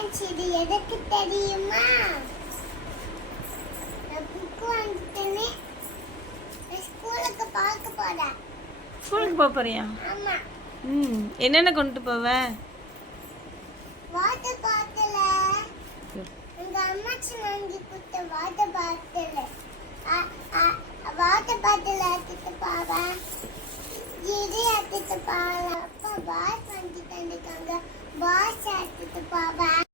Friends இது எதுக்கு தெரியுமா? நான் புக்கு வந்துட்டேனே நான் ஸ்கூலுக்கு பார்க்க போறேன். ஸ்கூலுக்கு போக போறியா? ஆமா. ம் என்னென்ன கொண்டு போவ? வாட்டர் பாட்டில எங்க அம்மாச்சி வாங்கி கொடுத்த வாட்டர் பாட்டில் வாட்டர் பாட்டில் எடுத்துட்டு போவேன் இது எடுத்துட்டு போவேன் அப்பா பாஸ் வாங்கி தந்துருக்காங்க பாஸ் எடுத்துட்டு போவேன்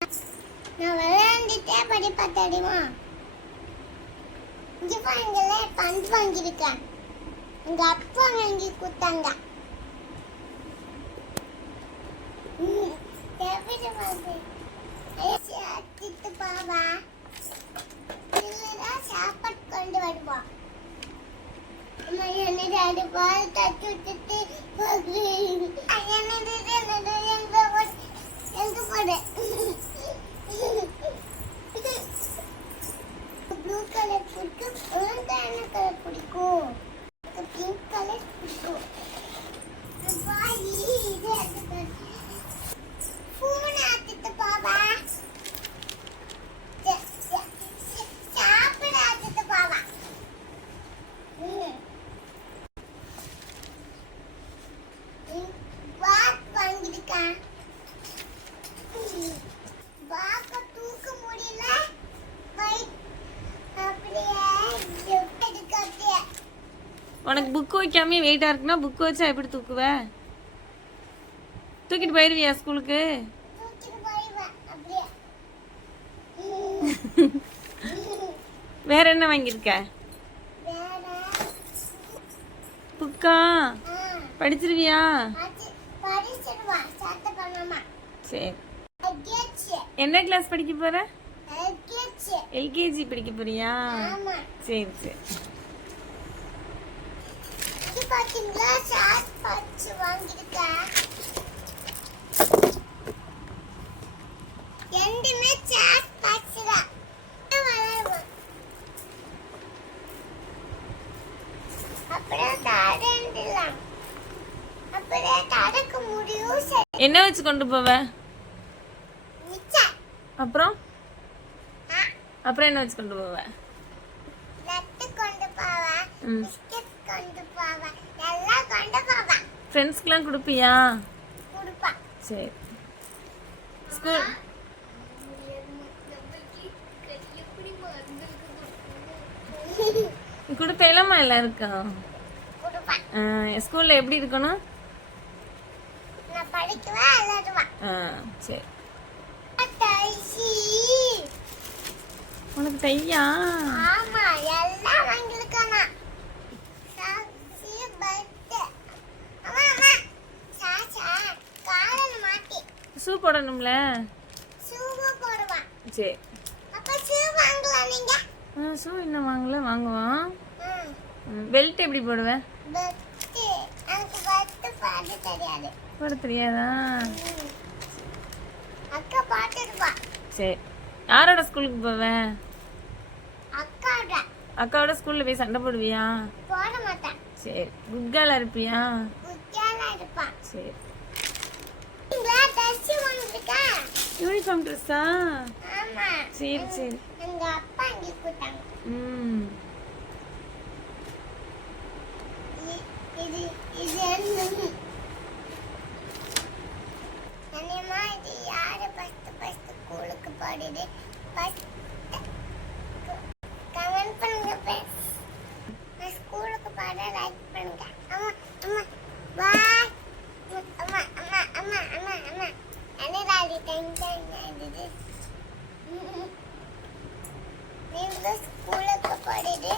நான் விளையாண்டுட்டே படிப்பா தெரியுமா? இங்க பாருங்களே பந்து வாங்கியிருக்கேன். எங்கள் அப்பா வாங்கி கொடுத்தாங்க. எப்படி வந்து அடித்து பாவா. இல்லைன்னா சாப்பாடு கொண்டு வருவோம் அம்மா என்னது அது பால் தட்டி விட்டுட்டு போகுது. என்னது என்னது உனக்கு புக்கு வைக்காம வெயிட்டாக இருக்குன்னா புக்கு வச்சா எப்படி தூக்குவ? தூக்கிட்டு போயிடுவியா ஸ்கூலுக்கு வேற என்ன வாங்கியிருக்க? புக்கா? படிச்சிருவியா? சரி. என்ன கிளாஸ் படிக்க போற? எல்கேஜி. படிக்க போறியா? சரி சரி. பாத்தீங்களா ஷார்ட் பச்சு வாங்கியிருக்கேன். ரெண்டுமே பச்சு தான் என்ன வச்சு கொண்டு போவ? அப்புறம்? அப்புறம் என்ன வச்சு கொண்டு போவ? கொண்டு போவேன் ஃப்ரெண்ட்ஸ்க்கெலாம் கொடுப்பியா? சரி. ஸ்கூல் கொடுப்பேலம்மா எல்லாருக்கும் ஸ்கூலில் எப்படி இருக்கணும்? சரி. உனக்கு தையா? ஆமா. போடணும்ல? சரி ஷூ இன்னும் வாங்கல. வாங்குவோம். பெல்ட் எப்படி போடுவேன் பாட தெரியாது? சரி யாரோட ஸ்கூலுக்கு போவேன் அக்காவோட. அக்காவோட ஸ்கூலில் போய் சண்டை போடுவியா? போட மாட்டேன். சரி குட் கேர்ளாக இருப்பியா? குட்டியால இருப்பான் சரி நீங்களா ட்ரெஸ் வாங்கிருக்கேன் யூனிஃபார்ம் ட்ரெஸ்ஸா சரி சரி. ம். இ- இது இது என்ன സ്കൂളൊക്കെ പോയത്